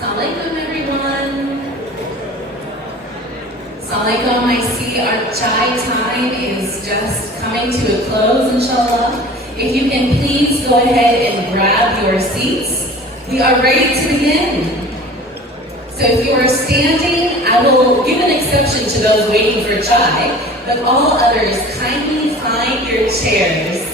Assalamualaikum everyone. Assalamualaikum. I see our chai time is just coming to a close, inshallah. If you can please go ahead and grab your seats. We are ready to begin. So if you are standing, I will give an exception to those waiting for chai, but all others, kindly find your chairs.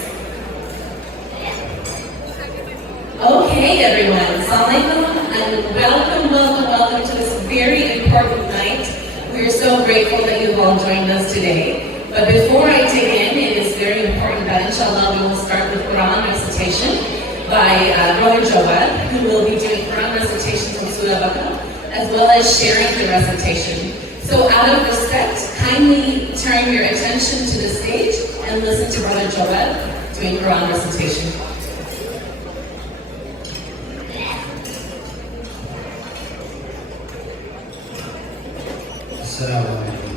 Okay, everyone. Assalamualaikum and welcome to this very important night. We are so grateful that you all joined us today. But before I dig in, it is very important that inshallah we will start with Quran recitation by Brother Jawad, who will be doing Quran recitation from Surah Baqarah, as well as sharing the recitation. So out of respect, kindly turn your attention to the stage and listen to Brother Jawad doing Quran recitation. السلام عليكم.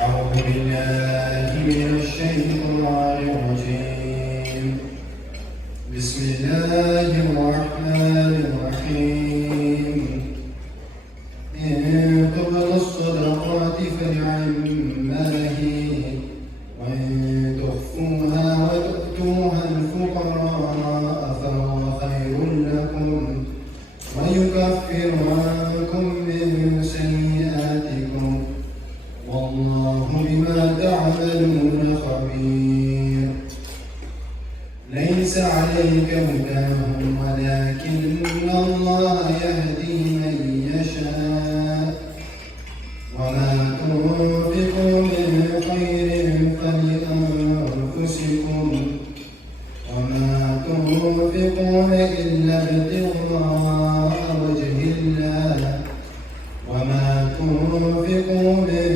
أعوذ بالله من الشيطان الرجيم. بسم الله الرحمن الرحيم. إن تبدوا الصدقات فنعما هي وإن تخفوها وتؤتوها الفقراء فهو خير لكم ويكفر عنكم من سيئاتكم والله بما تعملون خبير. ليس عليك هداهم ولكن الله يهدي من يشاء وما تنفقوا من خير فلأنفسكم وما تنفقون إلا ابتغاء وجه الله وما تنفقوا من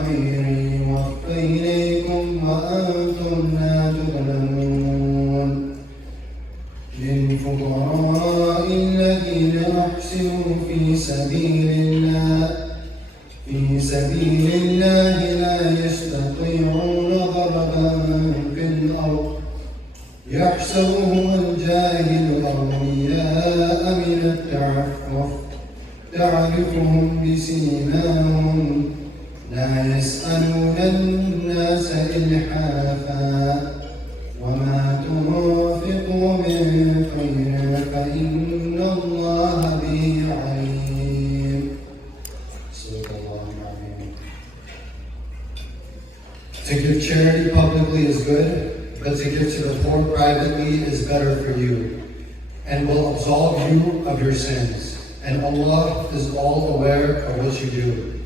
خير يوفى إليكم وأنتم لا تظلمون. للفقراء الذين أحسنوا في سبيل الله لا يستطيعون ضربا في الأرض يحسبهم الجاهل أغنياء من التعفف تعرفهم بسيماهم لا يسألون الناس إلحافا وما تنفقوا من خير فإن الله به عليم. صدق الله العظيم. To give charity publicly is good, but to give to the poor privately is better for you, and will absolve you of your sins. And Allah is all aware of what you do.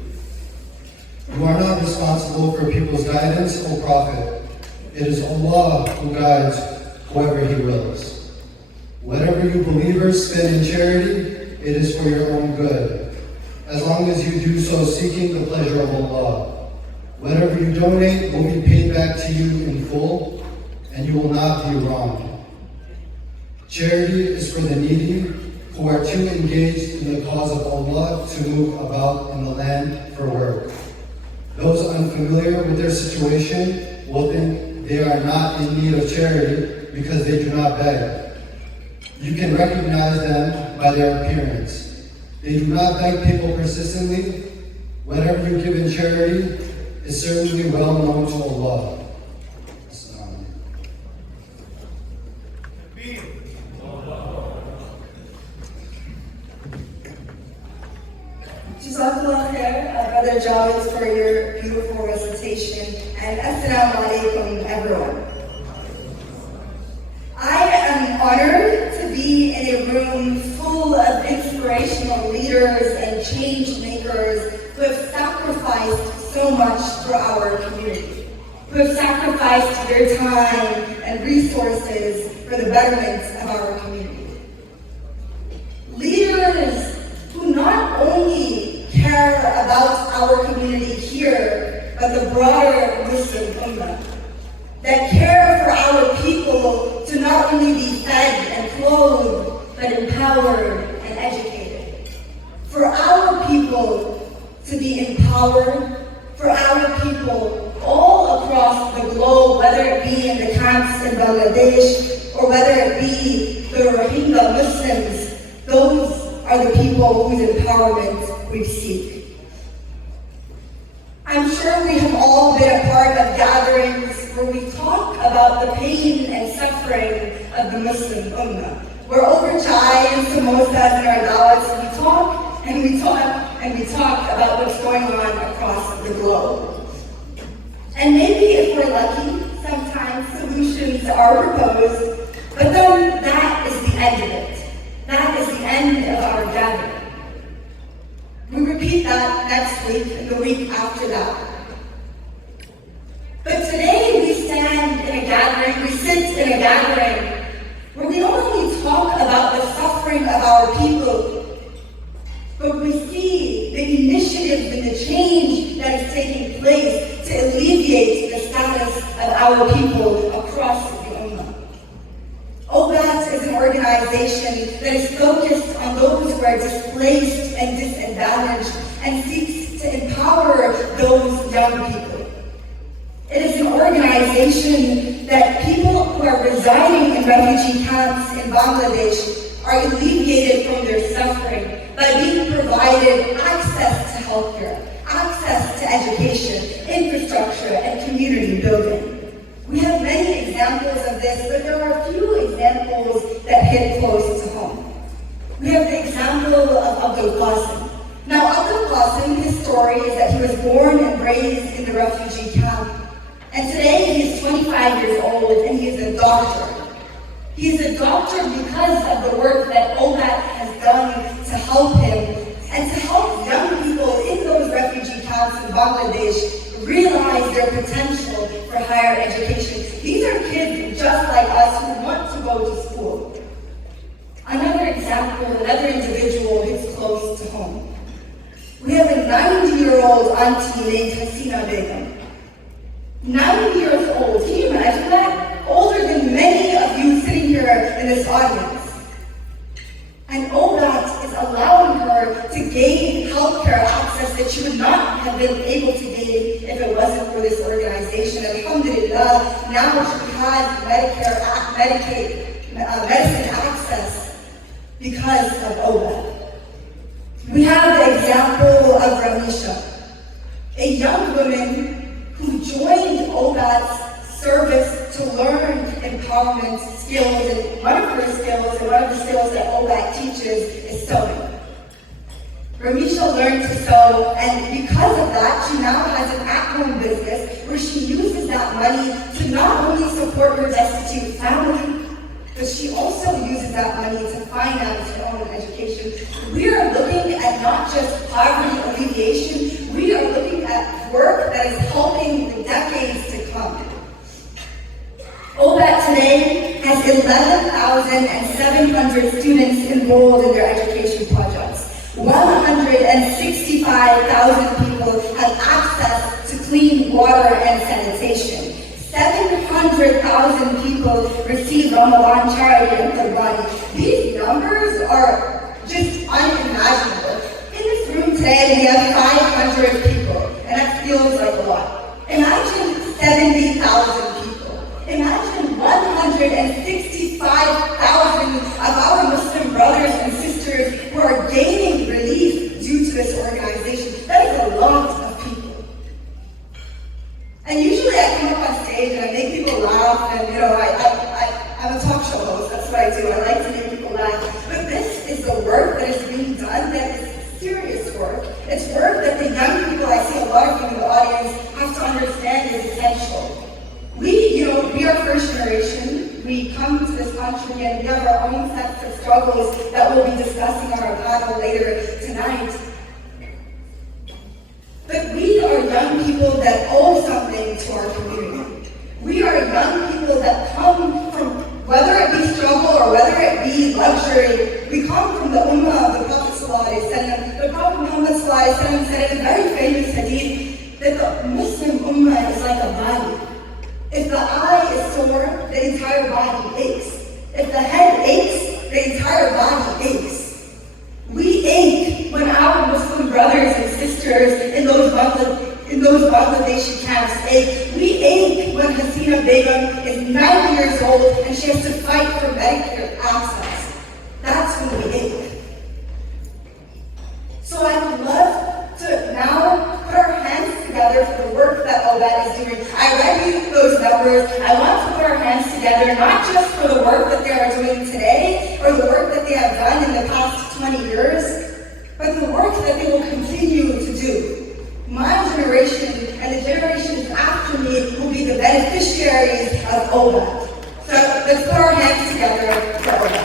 You are not responsible for people's guidance or Prophet. It is Allah who guides whoever He wills. Whatever you believers spend in charity, it is for your own good, as long as you do so seeking the pleasure of Allah. Whatever you donate will be paid back to you in full, and you will not be wronged. Charity is for the needy who are too engaged in the cause of Allah to move about in the land for work. Those unfamiliar with their situation will think they are not in need of charity because they do not beg. You can recognize them by their appearance. They do not beg people persistently. Whatever you give in charity is certainly well known to Allah. Jazakallah khair, Brother Jawad, for your beautiful recitation, and assalamu alaikum everyone. I am honored to be in a room full of inspirational leaders and change makers who have sacrificed so much for our community, who have sacrificed their time and resources for the betterment of our community. Leaders who not only care about our community here, but the broader Muslim Ummah, that care for our people to not only be fed and clothed, but empowered and educated. For our people to be empowered, for our people all across the globe, whether it be in the camps in Bangladesh, or whether it be the Rohingya Muslims, those are the people whose empowerment we seek. I'm sure we have all been a part of gatherings where we talk about the pain and suffering of the Muslim Ummah. Where over chai and samosas in our dawats, we talk and we talk and we talk about what's going on across the globe. And maybe if we're lucky, sometimes solutions are proposed, but then that is the end of it. That is the end of our gathering. We repeat that next week and the week after that. But today we stand in a gathering, we sit in a gathering where we not only talk about the suffering of our people, but we see the initiative and the change that is taking place to alleviate the status of our people across the Ummah. OBAT is an organization that is focused on those who are displaced and disadvantaged and seeks to empower those young people. It is an organization that people who are residing in refugee camps in Bangladesh are alleviated from their suffering by being provided access to healthcare, access to education, infrastructure, and community building. We have many examples of this, but there are a few examples that hit close to home. We have the example of Abdul Qasim. Now, Abdul Qasim, his story is that he was born and raised in the refugee camp. And today he is 25 years old and he is a doctor. He is a doctor because of the work that OBAT has done to help him and to help young people in those refugee camps in Bangladesh realize their potential for higher education. These are kids just like us who want to go to school. Another example, another individual hits close to home. We have a 90-year-old auntie named Hasina Begum. 90 years old, can you imagine that? Older than many of you sitting here in this audience. And OBAT is allowing her to gain healthcare access that she would not have been able to gain if it wasn't for this organization. Alhamdulillah, now she has medicine access because of OBAT. We have the example of Ramisha, a young woman who joined OBAT's service to learn empowerment skills, and one of her skills, and one of the skills that OBAT teaches is sewing. Ramisha learned to sew, and because of that, she now has an at-home business where she uses that money to not only support her destitute family, but she also uses that money to finance her own education. We are looking at not just poverty alleviation, we are looking at work that is helping the decades to come. OBAT today has 11,700 students enrolled in their education projects. 165,000 people have access to clean water and sanitation. 700,000 people receive Ramadan charity and Qurbani. These numbers are just unimaginable. In this room today, we have 500 people, and that feels like a lot. Imagine 70,000 people. Imagine 165,000 of our Muslim brothers and sisters who are gaining relief due to this organization. That is a lot of people. And usually I come up on stage and I make people laugh, and I'm a talk show host, that's what I do. I like to make people laugh. But this is the work that is being done that is serious work. It's work that the young people, I see a lot of you in the audience, have to understand is essential. We are first generation. We come to this country and we have our own sets of struggles that we'll be discussing on our panel later tonight. But we are young people that owe something to our community. We are young people that come from, whether it be struggle or whether it be luxury, we come from the Ummah of the Prophet ﷺ. The Prophet Muhammad ﷺ said in a very famous hadith that the Muslim Ummah is like a body. If the eye is sore, the entire body aches. If the head aches, the entire body aches. We ache when our Muslim brothers and sisters in those Bangladeshi camps ache. We ache when Hasina Begum is 90 years old and she has to fight for Medicare access. That's doing today or the work that they have done in the past 20 years, but the work that they will continue to do. My generation and the generations after me will be the beneficiaries of OBAT. So let's put our hands together for OBAT.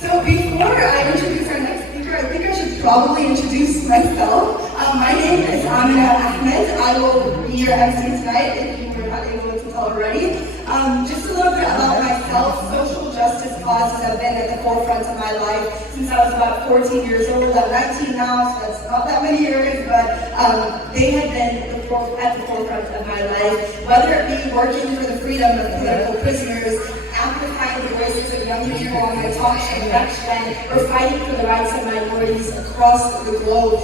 So before I introduce our next speaker, I think I should probably introduce myself. My name is Amina Ahmed. I will be your MC tonight if you were not able to tell already. Just a little bit about myself. Social justice causes have been at the forefront of my life since I was about 14 years old. I'm 19 now, so that's not that many years, but they have been at the forefront of my life. Whether it be working for the freedom of political prisoners, amplifying the voices of young people on my talk show Next Gen, or fighting for the rights of minorities across the globe.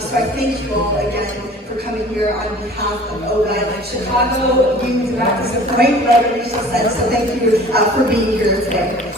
So I thank you all again for coming here on behalf of OBAT. Chicago, you do not disappoint, like Alicia said, so thank you for being here today.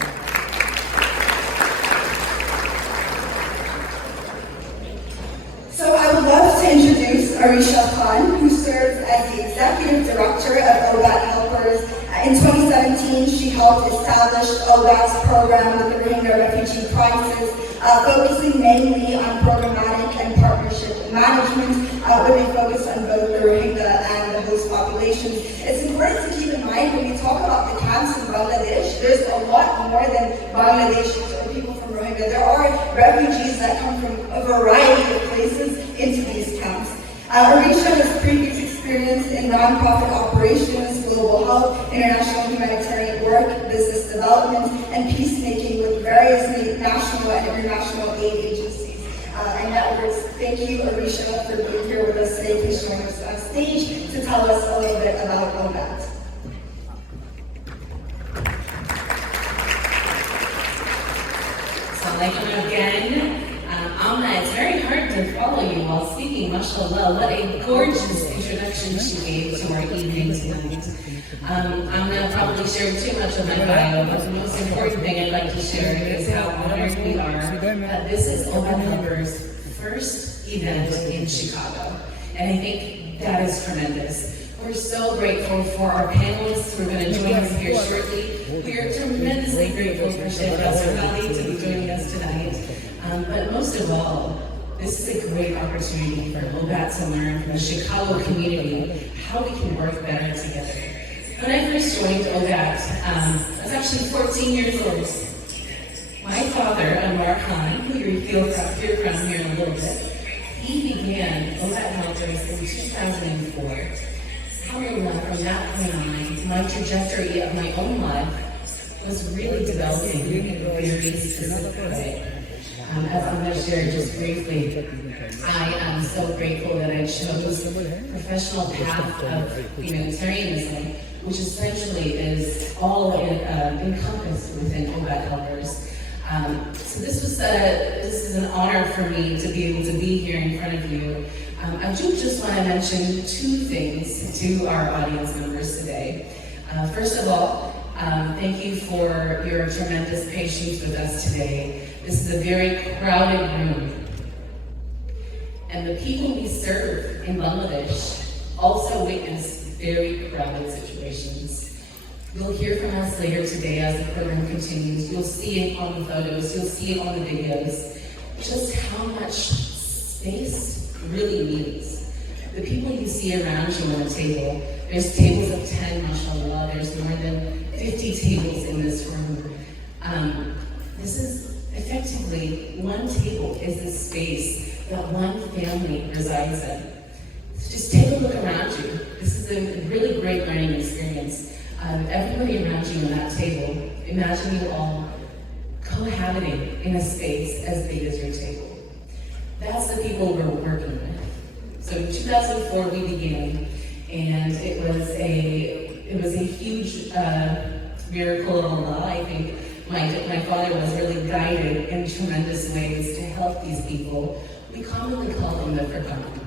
So I would love to introduce Arisha Khan, who serves as the Executive Director of OBAT Helpers. In 2017, she helped establish OBAT's program with the Rohingya refugee crisis, focusing mainly on programmatic and partnership management, where they focus on both the Rohingya and the host populations. It's important to keep in mind when we talk about the camps in Bangladesh, there's a lot more than Bangladeshis or people from Rohingya. There are refugees that come from a variety of places into these camps. Arisha has previous experience in nonprofit operations, global health, international humanitarian work, business development, and peacemaking with various national and international aid agencies and networks. Thank you, Arisha, for being here with us today. Please join us on stage to tell us a little bit about OBAT. Assalamualaikum again. Amna, it's very hard to follow you while speaking, mashallah. What a gorgeous introduction she gave to our evening tonight. I'm not probably sharing too much of my bio, but the most important thing I'd like to share is how honored we are that this is OBAT Helpers' first event in Chicago. And I think that is tremendous. We're so grateful for our panelists who are going to join us here shortly. We are tremendously grateful for Sheikh Al-Sarkali to be joining us tonight. But most of all, this is a great opportunity for OBAT to learn from the Chicago community how we can work better together. When I first joined OBAT, I was actually 14 years old. My father, Anwar Khan, who you'll hear from here in a little bit, he began OBAT Helpers in 2004. Alhamdulillah, from that point on, my trajectory of my own life was really developing in a very specific way. As I'm going to share just briefly, I am so grateful that I chose the professional path of humanitarianism, which essentially is all encompassed within OBAT Helpers. So this is an honor for me to be able to be here in front of you. I do just want to mention two things to our audience members today. First of all, thank you for your tremendous patience with us today. This is a very crowded room. And the people we serve in Bangladesh also witness very crowded situations. You'll hear from us later today as the program continues. You'll see it on the photos, you'll see it on the videos, just how much space really means. The people you see around you on the table, there's tables of 10, mashallah, there's more than 50 tables in this room. This is effectively, one table is the space that one family resides in. So just take a look around you. This is a really great learning experience. Everybody around you on that table, imagine you all cohabiting in a space as big as your table. That's the people we're working with. So in 2004 we began, and it was a huge miracle of Allah. I think my father was really guided in tremendous ways to help these people. We commonly call them the forgotten.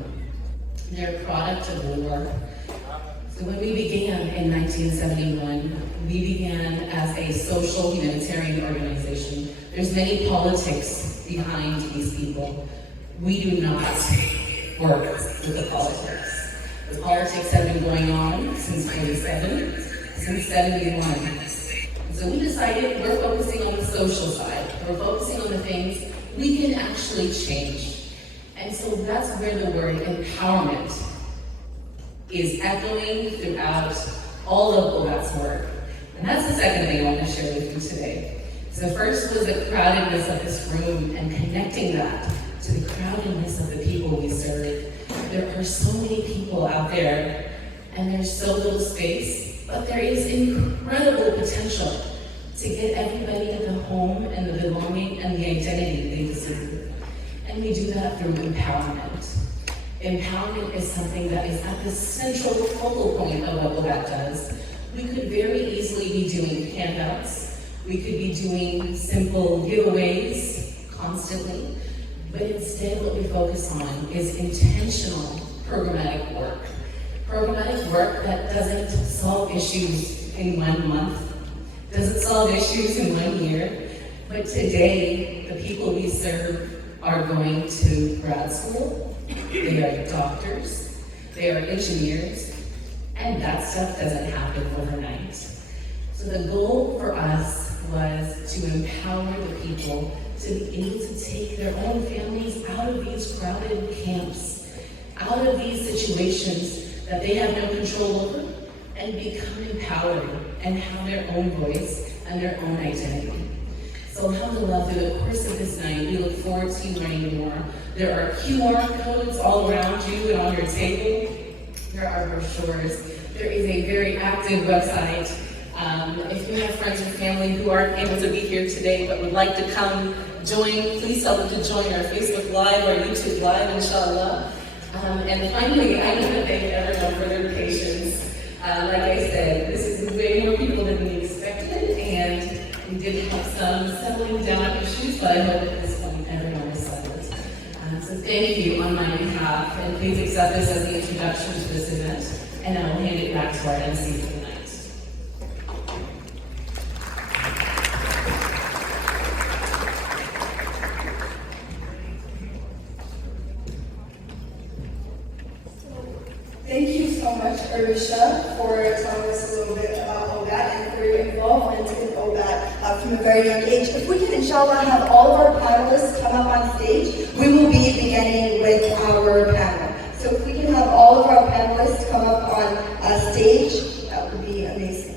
They're a product of war. So when we began in 1971, we began as a social humanitarian organization. There's many politics behind these people. We do not work with the politics. The politics have been going on since 47, since 71. So we decided we're focusing on the social side. We're focusing on the things we can actually change. And so that's where the word empowerment is echoing throughout all of OBAT's work. And that's the second thing I want to share with you today. So first was the crowdedness of this room and connecting that to the crowdedness of the people we serve. There are so many people out there and there's so little space, but there is incredible potential to get everybody at the home and the belonging and the identity they deserve. And we do that through empowerment. Empowerment is something that is at the central focal point of what OBAT does. We could very easily be doing handouts. We could be doing simple giveaways constantly. But instead what we focus on is intentional programmatic work. Programmatic work that doesn't solve issues in 1 month, doesn't solve issues in 1 year, but today the people we serve are going to grad school, they are doctors, they are engineers, and that stuff doesn't happen overnight. So the goal for us was to empower the people to be able to take their own families out of these crowded camps, out of these situations that they have no control over, and become empowered and have their own voice and their own identity. So alhamdulillah, through the course of this night, we look forward to you learning more. There are QR codes all around you and on your table. There are brochures. There is a very active website. If you have friends or family who aren't able to be here today but would like to come join, please tell them to join our Facebook Live or YouTube Live, inshallah. And finally, I need to thank everyone for their patience. Like I said, this is way more people than we expected, and we did have some settling down issues, but I hope at this point everyone is settled. So thank you on my behalf, and please accept this as the introduction to this event, and I will hand it back to our MC for the night. Thank you so much, Arisha, for telling us a little bit about OBAT and for your involvement in OBAT from a very young age. If we can, inshallah, have all of our panelists come up on stage, we will be beginning with our panel. So if we can have all of our panelists come up on stage, that would be amazing.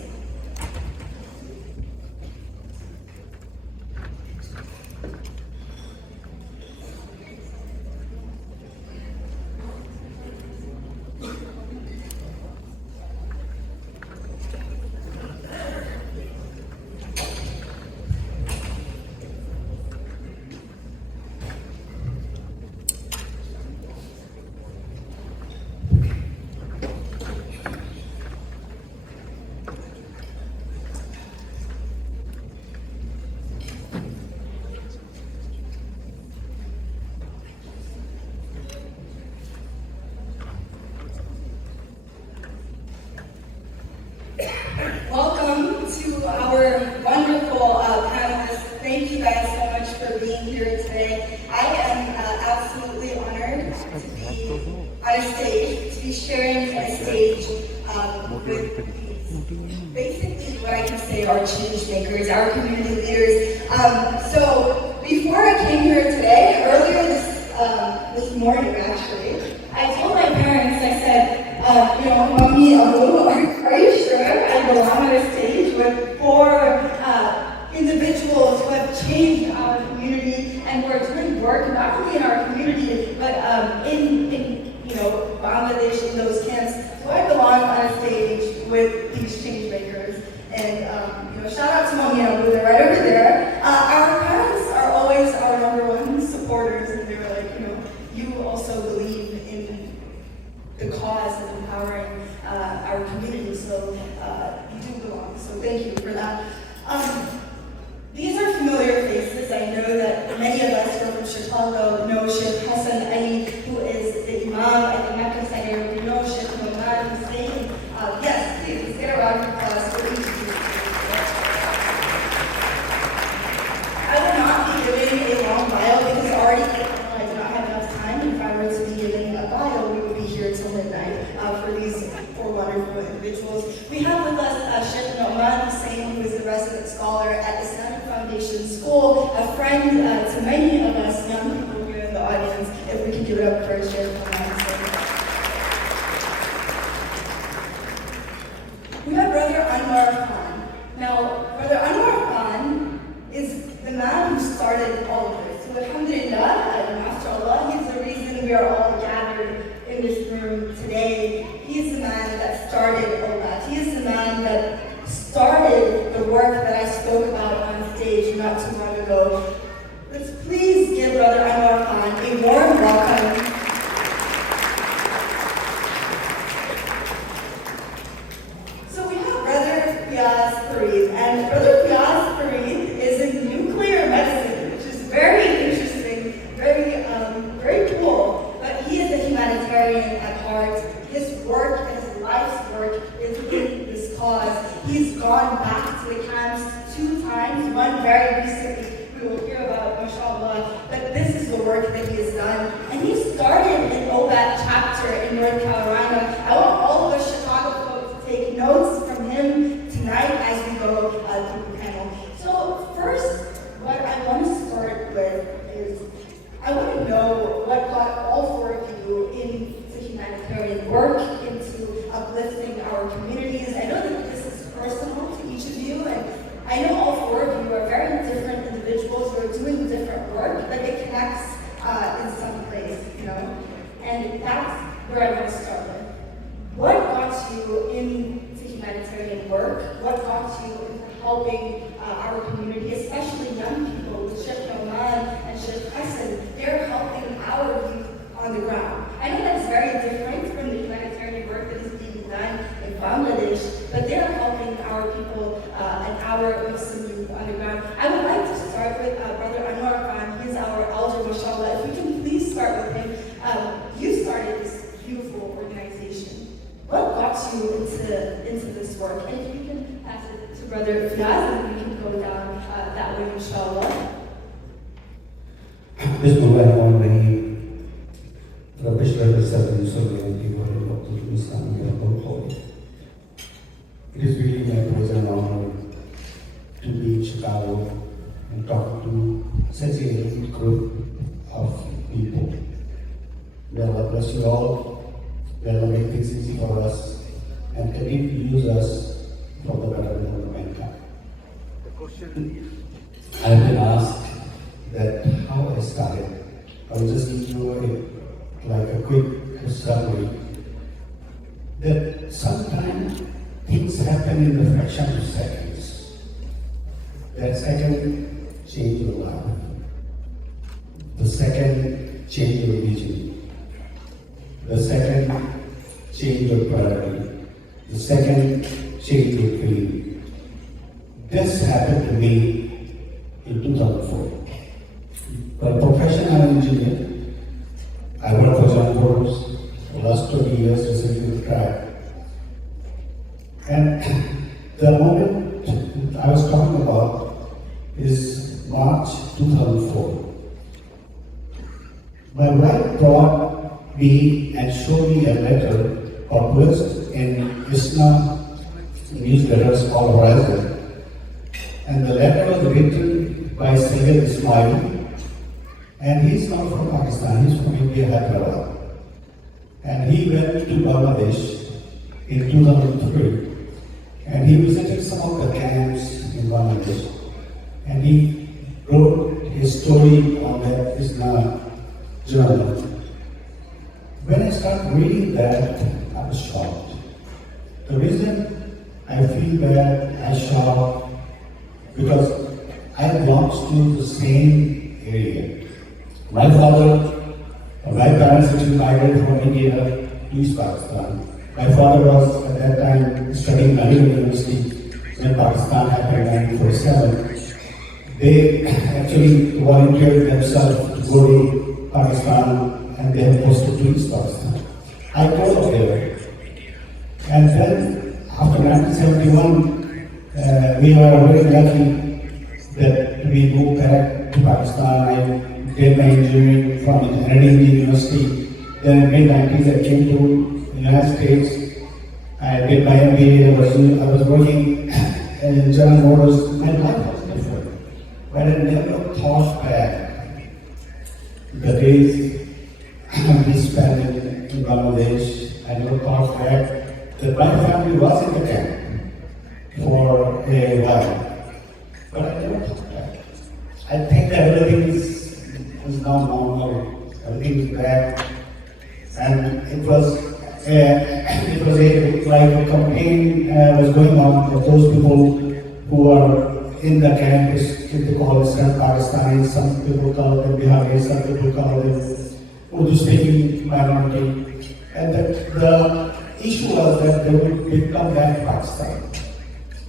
Welcome to our wonderful panelists. Thank you guys so much for being here today. I am absolutely honored to be on a stage, to be sharing a stage with basically what I can say are change makers, our community leaders. So before I came here today, earlier this morning actually, I told my parents, I said, Mommy, Abu, are you sure I belong on a stage with 4 individuals who have changed our community and who are doing work not only in our community but in Bangladesh, in those camps? Do I belong on a stage with these change makers? And shout out to Mommy and Abu, they're right over there. Our parents are always our #1 supporters, and they were like, you also believe in the cause of empowering our community, so you do belong. So thank you for that. These are familiar faces. I know that many of us who are from Chicago know Sheikh Hassan Ali, who is the Imam at the Mecca Center. We know Sheikh Nomad Hussein. Yes, please, let's get a round of applause for each of you. I will not be giving a long bio because already I do not have enough time. If I were to be giving a bio, we would be here till midnight for individuals. We have with us Sheikh Noman Hussein, who is a resident scholar at Islamic Foundation School, a friend to many of us young people here in the audience. If we can give it up for Sheikh Noman Hussein. We have Brother Anwar Khan. Now, Brother Anwar Khan is the man who started all of this. So alhamdulillah, and after Allah, he's the reason we are all gathered in this room today. He is the man that started OBAT. He is the man that started the work that I spoke about on stage not too long ago. Let's please give Brother Anwar Khan a warm welcome. So we have Brother Fiaz Fareed, and Brother Fiaz Fareed is in nuclear medicine, which is very interesting, very cool. But he is a humanitarian at heart. His work and his life's work is in this cause. He's gone back to the camps 2 times, one very recently we will hear about, mashallah. But this is the work that he has done. And he started an OBAT chapter in North Carolina. I want all of us Chicago folks to take notes from him tonight as we go through the panel. So first, what I want to start with is, I want to know what got all 4 of you into humanitarian work, into uplifting our communities. I know that this is personal to each of you, and I know all 4 of you are very different individuals who are doing different work, but it connects in some place, you know? And that's where I want to start with. What got you into humanitarian work? What got you into helping our community, especially young people, with Sheikh Noman and Sheikh Hassan? They're helping our youth on the ground. I know that's very different from the humanitarian work that is being done in Bangladesh, but they're helping our people and our Muslim youth on the ground. I would like to start with Brother Anwar Khan. He's our elder, mashallah. If we can please start with him. You started this beautiful organization. What got you into this work? And if you can pass it to Brother Fiaz, and we can go down that way, inshallah. Bismillahirrahmanirrahim. It is really my pleasure and honor to be in Chicago and talk to such a elite group of people. May Allah bless you all. May Allah make things easy for us and continue to use us for the betterment of mankind. The question I have been asked that how I started. I will just give you a quick summary. That sometimes things happen in the fraction of seconds. That second change your life. The second change your religion. The second change your priority. The second change your dream. This happened to me in 2004. By profession, I'm an engineer. I worked for John Gordon's for the last 20 years, recently retired. And the moment I was talking about is March 2004. My wife brought me and showed me a letter published in Islam newsletters called Horizon. And the letter was written by Sayyid Ismail. And he's not from Pakistan, he's from India, Hyderabad. And he went to Bangladesh in 2003. And he visited some of the camps in Bangladesh. And he wrote his story on that Islam journal. When I started reading that, I was shocked. The reason I feel that I shocked because I belong to the same area. My parents actually migrated from India to East Pakistan. My father was at that time studying at university when Pakistan happened in 1947. They actually volunteered themselves to go to Pakistan and they were posted to East Pakistan. I grew up there. And then after 1971, we were very lucky that we moved back to Pakistan. I did my engineering from Indian University. Then in the mid-90s I came to the United States. I did my MBA, I was working in General Motors. My life was different. But I never thought back the days we spent in Bangladesh. I never thought back that my family was in the camp for a while. But I never thought back. I think that everything is now normal. Everything is back. And it was like a campaign was going on for those people who are in the camp. If they call themselves Pakistanis, some people call them Biharis, some people call them Urdu-speaking minority. And the issue was that they would come back to Pakistan.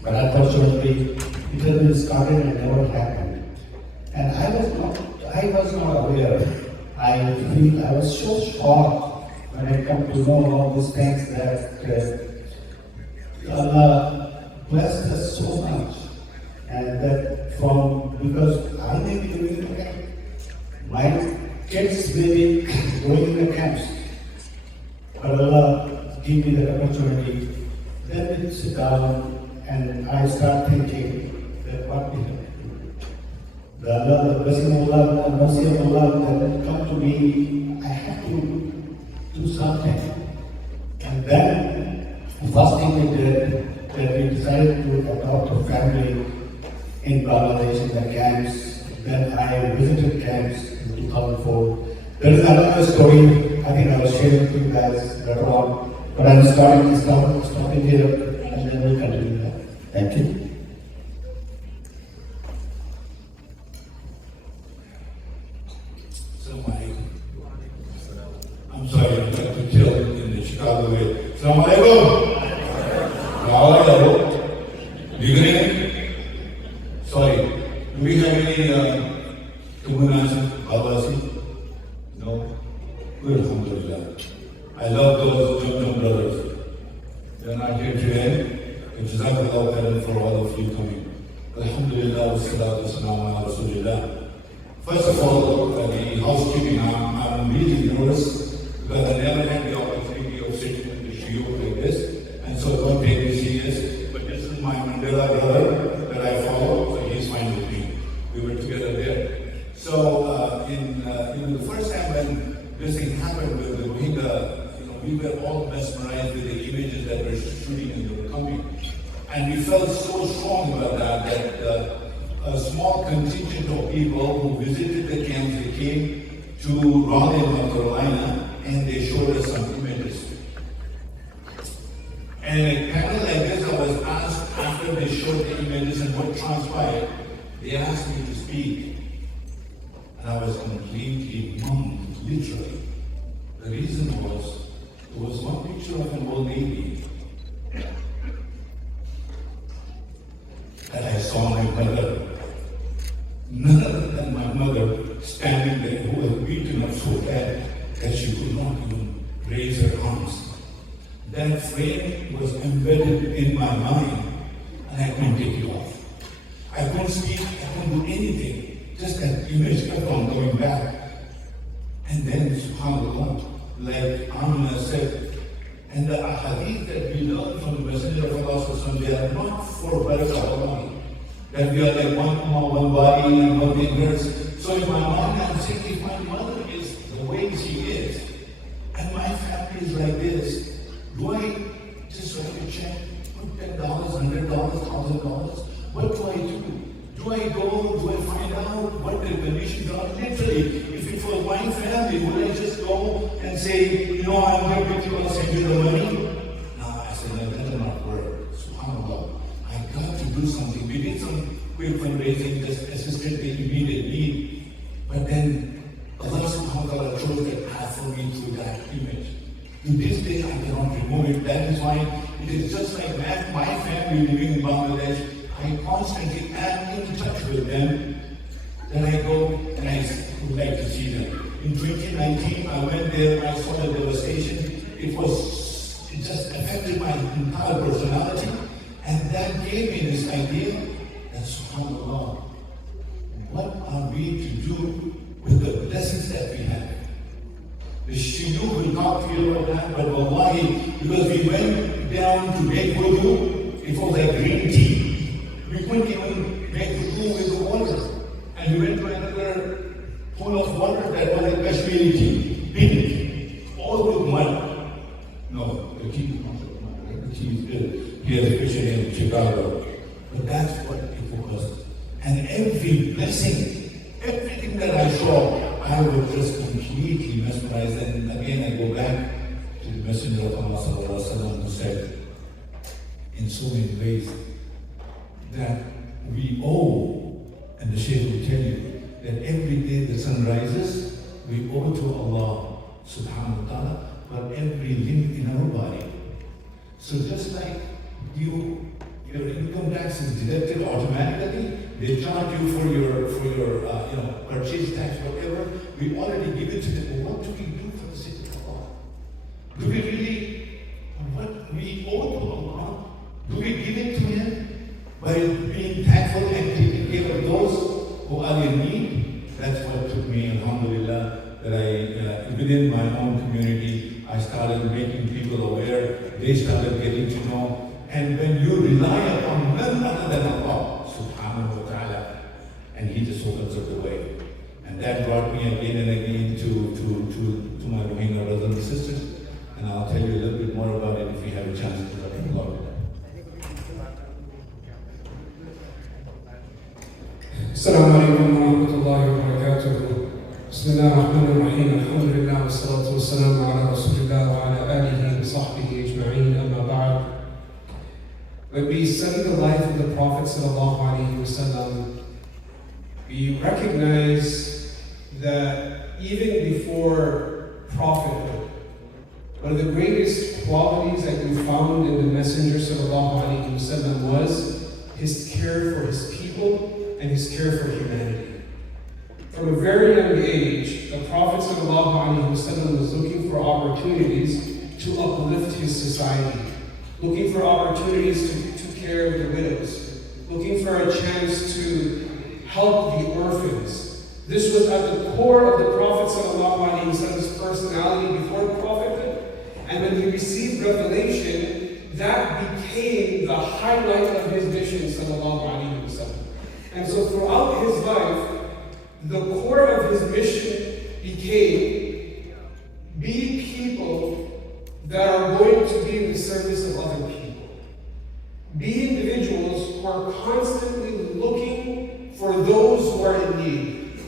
But unfortunately, it has been started and never happened. And I was not aware. I feel I was so shocked when I come to know all these things that Allah blessed us so much. And that because I may be doing the camp, my kids may be going in the camps, but Allah gave me the opportunity. Then we sit down and I start thinking that what we have to do. The blessing of Allah, the mercy of Allah that come to me, I have to do something. And then, the first thing we did, that we decided to adopt a family in Bangladesh in the camps. Then I visited camps in 2004. There is another story I think I will share with you guys later on. But I'm stopping here and then we'll continue that. Thank you. I'm sorry, I'm trying to tell in the Chicago way. Assalamu alaikum. How are you? Beginning? Sorry. Do we have any Kumunasi, Babasi? No? Good, alhamdulillah. I love those Jumjum brothers. They're not here today. Jazakallah khairan for all of you coming. Alhamdulillah, wa salatu wa salamu ala rasulillah. First of all, the housekeeping, I'm really nervous because I never had the opportunity of sitting in the shiur like this, and so don't take me serious. But this is my Mandela brother that I follow, so he's fine with me. We were together there. So in the first time when this thing happened with the Rohingya, we were all mesmerized with the images that were shooting and they were coming, and we felt so strong about that a small contingent of people who visited the camps, they came to Raleigh, North Carolina, and they showed us some images. And in a panel like this, I was asked after they showed the images and what transpired, they asked me to speak. And I was completely numb, literally. The reason was, there was one picture of an old lady that I saw my mother. None other than my mother standing there, who was beaten up so bad that she could not even raise her arms. That frame was embedded in my mind, and I couldn't take it off. I couldn't speak, I couldn't do anything. Just that image kept on going back. And then, subhanAllah, like Amina said, and the ahadith that we learn from the Messenger of Allah, they are not for barakah, that we are like one ummah, one body, and one fingers. So in my mind, I'm saying, if my mother is the way she is, and my family is like this, do I just write a check, put $10, $100, $1,000? What do I do? Do I go? Do I find out what the conditions are? Literally, if it was my family, would I just go and say, I'm here with you, I'll send you the money? No, I said, no, that will not work. SubhanAllah. I got to do something. We did some quick fundraising, just assisted the immediate need. But then Allah subhanahu wa ta'ala chose that path for me through that image. To this day, I cannot remove it. That is why it is just like that. My family living in Bangladesh, I constantly am in touch with them. Then I go and I would like to see them. In 2019, I went there and I saw the devastation. It just affected my entire personality. And that gave me this idea that, subhanAllah, what are we to do with the blessings that we have? The shiur will not feel about that, but wallahi, because we went down to make wudu, it was like green tea. We couldn't even make wudu with the water. And we went to another pool of water that was like Kashmiri tea, pink, all with mud. No, the tea is not with mud. The tea is good. He has a picture in Chicago. But that's what it was. And every blessing, everything that I saw, I was just completely mesmerized. And again, I go back to the Messenger of Allah sallallahu alaihi wasallam who said, in so many ways, that we owe, and the Shaykh will tell you, that every day the sun rises, we owe to Allah subhanahu wa ta'ala for every limb in our body. So just like your income tax is deducted automatically, they charge you for your purchase tax, whatever. We already give it to them. What do we do for the sake of Allah? Do we really, what we owe to Allah, do we give it to Him by being thankful and taking care of those who are in need? That's what took me, alhamdulillah, that I, within my own community, I started making people aware. They started getting to know. And when you rely upon none other than Allah, subhanahu wa ta'ala, and He just opens up the way. And that brought me again and again to my Rohingya brothers and sisters. And I'll tell you a little bit more about it if we have a chance to talk about it. السلام عليكم ورحمة الله وبركاته. بسم الله الرحمن الرحيم. الحمد لله والصلاة والسلام على رسول الله وعلى آله وصحبه أجمعين. أما بعد. When we study the life of the Prophet sallallahu alaihi wasallam, we recognize that even before prophethood, one of the greatest qualities that we found in the Messenger sallallahu alaihi wasallam was his care for his people and his care for humanity. From a very young age, the Prophet ﷺ was looking for opportunities to uplift his society, looking for opportunities to care of the widows, looking for a chance to help the orphans. This was at the core of the Prophet ﷺ's personality before prophethood, and when he received revelation, that became the highlight of his mission ﷺ. And so throughout his life, the core of his mission became be people that are going to be in the service of other people. Be individuals who are constantly looking for those who are in need.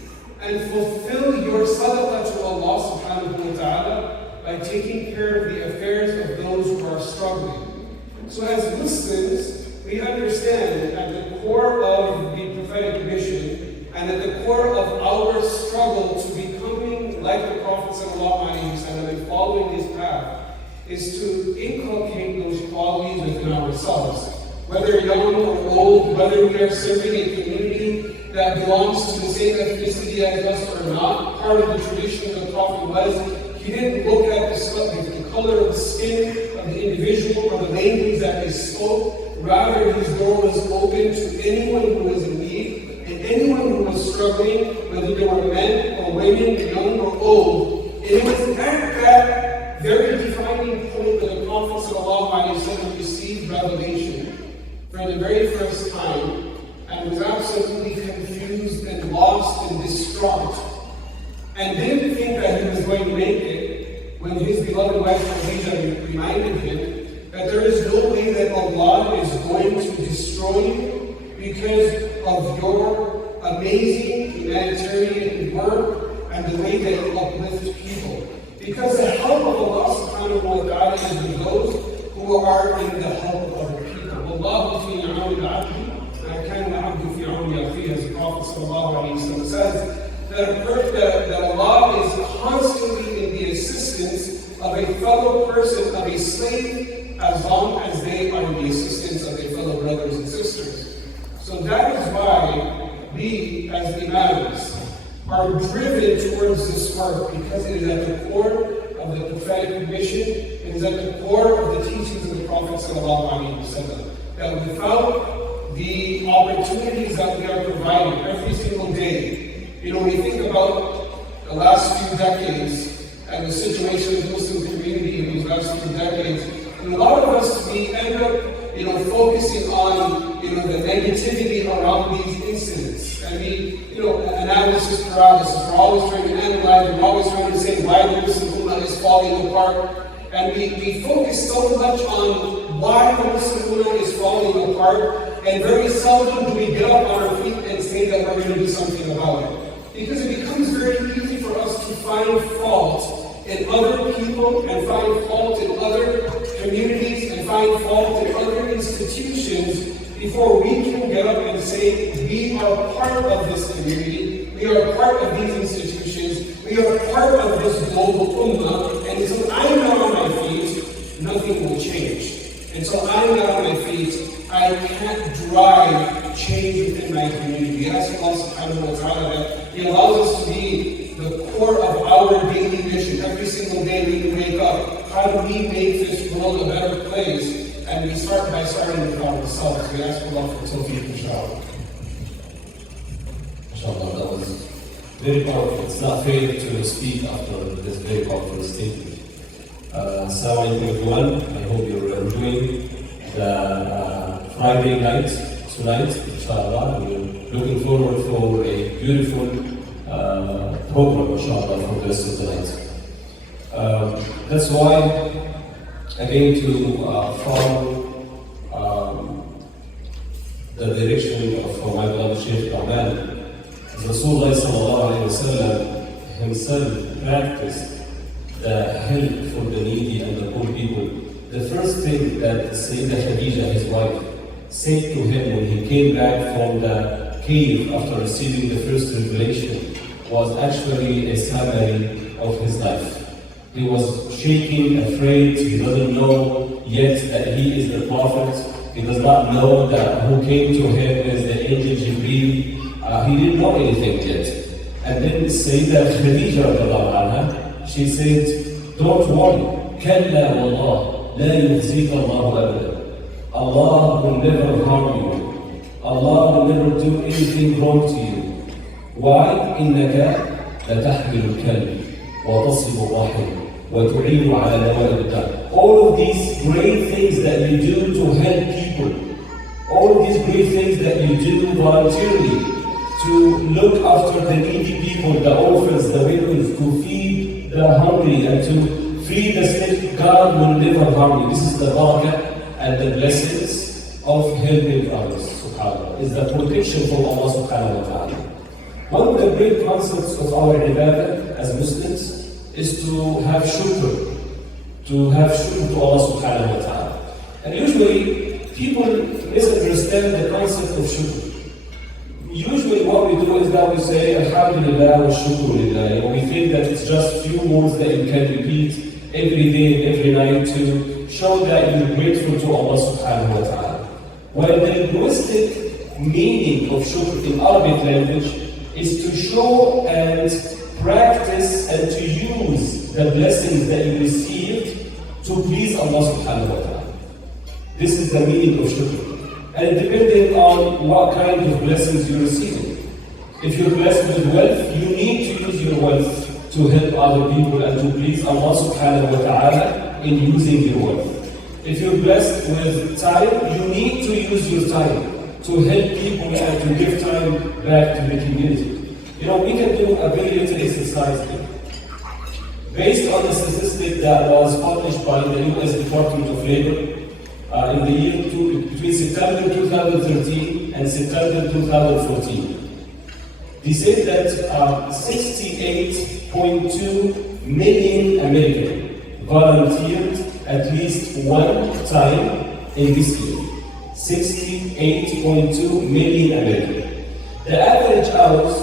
And fulfill your sadaqah to Allah subhanahu wa ta'ala by taking care of the affairs of those who are struggling. So as Muslims, we understand at the core of the prophetic mission and at the core of our struggle to becoming like the Prophet ﷺ and following his path is to inculcate those qualities within ourselves. Whether young or old, whether we are serving a community that belongs to the same ethnicity as us or not, part of the tradition of the Prophet was he didn't look at the color of the skin of the individual or the language that they spoke. Rather, his door was open to anyone who was in need and anyone who was struggling, whether they were men or women, young or old. And it was at that very defining point that the Prophet ﷺ received revelation for the very first time and was absolutely confused and lost and distraught. And didn't think that he was going to make it when his beloved wife Khadija reminded him that there is no way that Allah is going to destroy you because of your amazing humanitarian work and the way that you uplift people. Because the help of Allah subhanahu wa ta'ala is with those who are in the help of other people. Wallahu fi ni'auni al-'abdi, ma kana al-'abdu fi 'auni akhihi, as the Prophet sallallahu alayhi wa sallam says, that Allah is constantly in the assistance of a fellow person, of a slave, as long as they are in the assistance of their fellow brothers and sisters. So that is why we, as imams, are driven towards this work, because it is at the core of the prophetic mission, it is at the core of the teachings of the Prophet ﷺ. That without the opportunities that we are provided every single day, when we think about the last few decades and the situation of the Muslim community in these last few decades, And a lot of us, we end up, focusing on, the negativity around these incidents. And we, analysis paralysis. We're always trying to analyze, we're always trying to say why the Muslim Ummah is falling apart. And we focus so much on why the Muslim Ummah is falling apart, and very seldom do we get up on our feet and say that we're going to do something about it. Because it becomes very easy for us to find fault in other people, and find fault in other communities, and find fault in other institutions, before we can get up and say, we are part of this community, we are part of these institutions, we are part of this global ummah, and until I'm not on my feet, nothing will change. Until I'm not on my feet, I can't drive change within my community. We ask Allah subhanahu wa ta'ala that He allows us to be the core of our daily mission. Every single day we wake up, how do we make this world a better place? And we start by starting with ourselves. We ask Allah for tawfiq, inshallah. Inshallah, that was very powerful. It's not fair to speak after this very powerful statement. Assalamu alaikum everyone. I hope you're enjoying the Friday night tonight, inshallah. We're looking forward for a beautiful program, inshallah, for the rest of the night. That's why, again, to follow the direction of my beloved Shaykh Rahman, Rasulullah sallallahu alayhi wa sallam himself practiced the help for the needy and the poor people. The first thing that Sayyidah Khadija, his wife, said to him when he came back from the cave after receiving the first revelation was actually a summary of his life. He was shaking, afraid, he doesn't know yet that he is the prophet. He does not know that who came to him is the angel Jibreel. He didn't know anything yet. And then Sayyidah Khadija radiallahu anha, she said, don't worry, kalla wallah, la yukhzika Allahu abada. Allah will never harm you. Allah will never do anything wrong to you. Why? إنك لتحمل الكلب وتصل الرحم وتعين على نوائب الدار. All of these great things that you do to help people, all of these great things that you do voluntarily, to look after the needy people, the orphans, the widows, to feed the hungry and to feed the sick, God will never harm you. This is the barakah and the blessings of helping others, subhanAllah. Is the protection from Allah subhanahu wa ta'ala. One of the great concepts of our ibadah as Muslims is to have shukr, to Allah subhanahu wa ta'ala. And usually people misunderstand the concept of shukr. Usually what we do is that we say Alhamdulillah wa shukrulillah. We think that it's just few words that you can repeat every day and every night to show that you're grateful to Allah subhanahu wa ta'ala. While the linguistic meaning of shukr in Arabic language is to show and practice and to use the blessings that you received to please Allah subhanahu wa ta'ala. This is the meaning of shukr. And depending on what kind of blessings you're receiving. If you're blessed with wealth, you need to use your wealth to help other people and to please Allah subhanahu wa ta'ala in using your wealth. If you're blessed with time, you need to use your time to help people and to give time back to the community. We can do a very little exercise here. Based on the statistic that was published by the US Department of Labor, in the year between September 2013 and September 2014. They said that 68.2 million Americans volunteered at least one time in this year. 68.2 million Americans. The average hours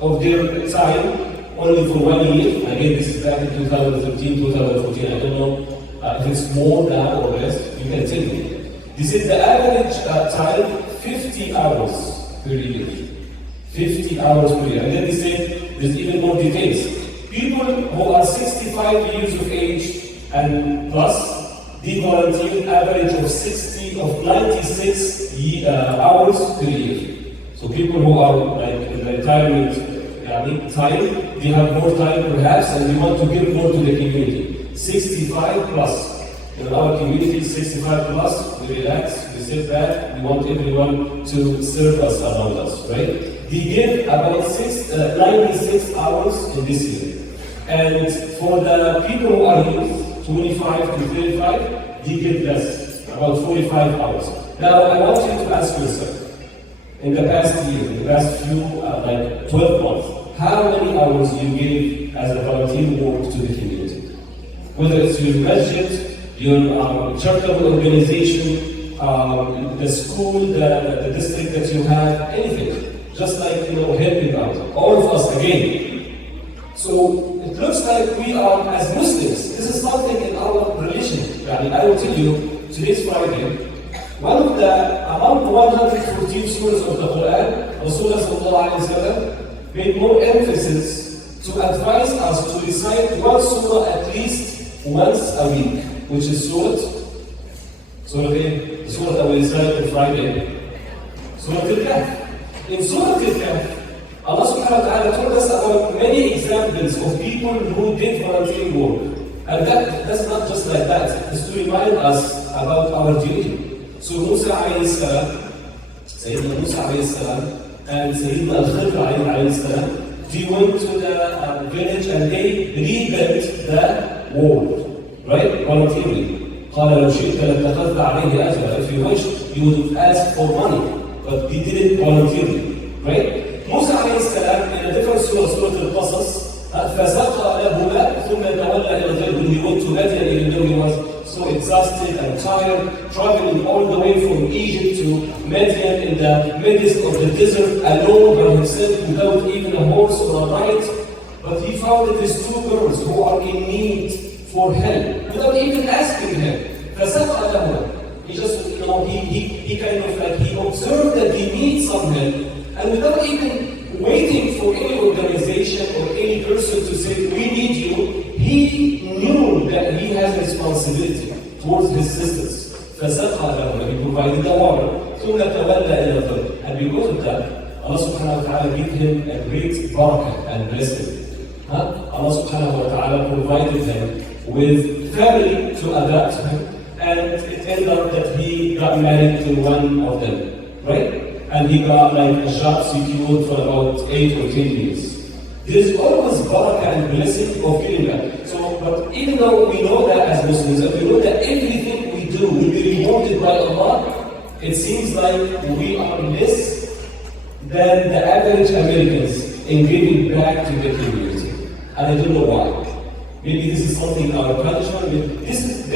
of their time, only for 1 year, again this is back in 2013, 2014, I don't know if it's more than or less, you can tell me. This is the average time, 50 hours per year. 50 hours per year. And then they say there's even more details. People who are 65 years of age and plus, they volunteer an average of 96 hours per year. So people who are like in the retirement time, they have more time perhaps and they want to give more to the community. 65 plus. In our community, 65 plus, we relax, we sit back, we want everyone to serve us around us, right? They give about 96 hours in this year. And for the people who are youth, 25 to 35, they give less, about 45 hours. Now, I want you to ask yourself, in the past year, in the past few, like 12 months, how many hours you gave as a volunteer work to the community? Whether it's your masjid, your charitable organization, the school, the district that you have, anything. Just like, helping out. All of us again. So it looks like we are, as Muslims, this is something in our religion. I will tell you, today's Friday, among 114 surahs of the Quran, Rasulullah made more emphasis to advise us to recite one surah at least once a week, which is Surah the Surah that we recite on Friday, Surah Al-Kahf. In Surah Al-Kahf, Allah subhanahu wa ta'ala told us about many examples of people who did volunteering work. And that's not just like that, it's to remind us about our duty. So Musa alayhi salam, Sayyidina Musa alayhi salam, and Sayyidina Al-Khidr alayhi salam, they went to the village and they rebuilt the wall, right? Voluntarily. قال لو شئت لاتخذت عليه أجرا. If you wish, you would ask for money, but they did it voluntarily, right? Musa alayhi salam, in a different surah, Surah Al-Qasas, فسقى لهما ثم تولى إلى الغيب. When he went to Madian, even though he was so exhausted and tired, traveling all the way from Egypt to Madian in the midst of the desert, alone by himself, without even a horse or a ride. But he found that these two girls who are in need for help, without even asking him. فسقى لهما. He just, he kind of like, he observed that they need some help, and without even waiting for any organization or any person to say, we need you, he knew that he has a responsibility towards his sisters. فسقى لهما. He provided the water. ثم تولى إلى الظل. And because of that, Allah subhanahu wa ta'ala gave him a great barakah and blessing. Allah subhanahu wa ta'ala provided him with family to adapt him, and it ended up that he got married to one of them, right? And he got like a job secured for about 8 or 10 years. There is always barakah and blessing of getting that. So, but even though we know that as Muslims, and we know that everything we do will be rewarded by Allah, it seems like we are less than the average Americans in giving back to the community. And I don't know why. Maybe this is something in our culture. This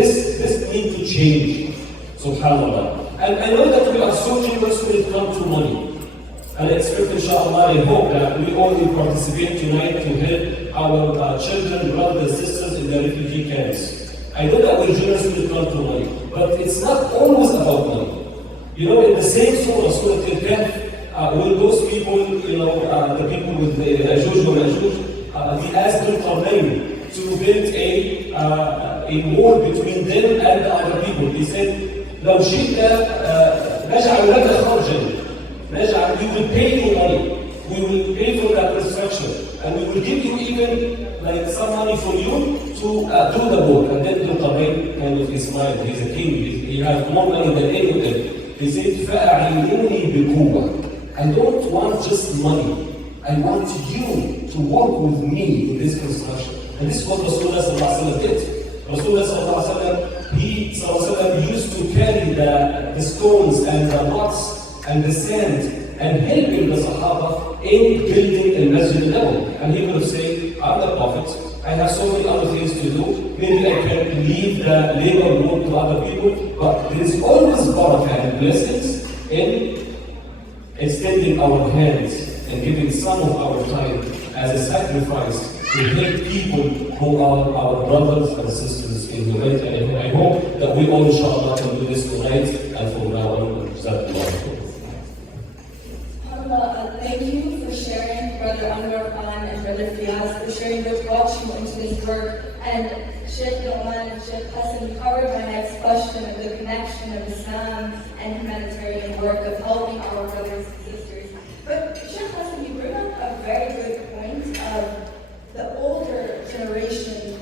needs to change. SubhanAllah. And I know that we are so generous when it comes to money. And I expect, inshallah, I hope that we all will participate tonight to help our children, brothers, sisters in the refugee camps. I know that we're generous when it comes to money, but it's not always about money. In the same surah, Surah Al-Kahf, when those people, the people with the Ajuj or Ajuj, they asked them to build a wall between them and the other people. They said, لو شئت نجعل لك خرجا. We will pay you money. We will pay for that construction. And we will give you even like some money for you to do the work. And then the Tabayn kind of smiled. He's a king. He has more money than any of them. He said, فَأَعِنُونِي بِقُوَّةٍ. I don't want just money. I want you to work with me in this construction. And this is what Rasulullah did. Rasulullah he used to carry the stones and the rocks and the sand and helping the Sahaba in building the Masjid al-Nabawi. And he would say, I'm the Prophet, I have so many other things to do, maybe I can leave the labor work to other people, but there is always barakah and blessings in extending our hands and giving some of our time as a sacrifice to help people who are our brothers and sisters in humanity. And I hope that we all, inshallah, can do this tonight and from now on. Thank you for sharing, Brother Anwar Khan and Brother Fiaz, for sharing your thoughts into this work. And Sheikh Noman and Sheikh Hassan covered my next question of the connection of Islam and humanitarian work of helping our brothers and sisters. But Sheikh Hassan, you bring up a very good point of the older generation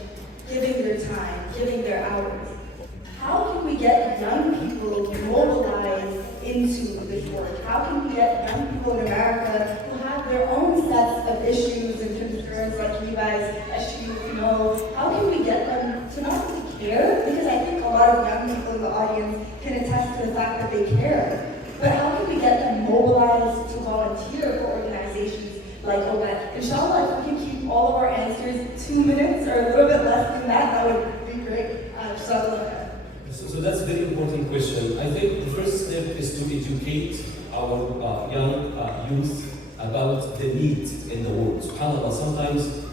giving their time, giving their hours. into this work? How can we get young people in America who have their own sets of issues and concerns like you guys, as you know, how can we get them to not only care, because I think a lot of young people in the audience can attest to the fact that they care, but how can we get them mobilized to volunteer for organizations like OBAT? Inshallah, if we can keep all of our answers 2 minutes or a little bit less than that, that would be great. So that's a very important question. I think the first step is to educate our young youth about the need in the world. SubhanAllah, sometimes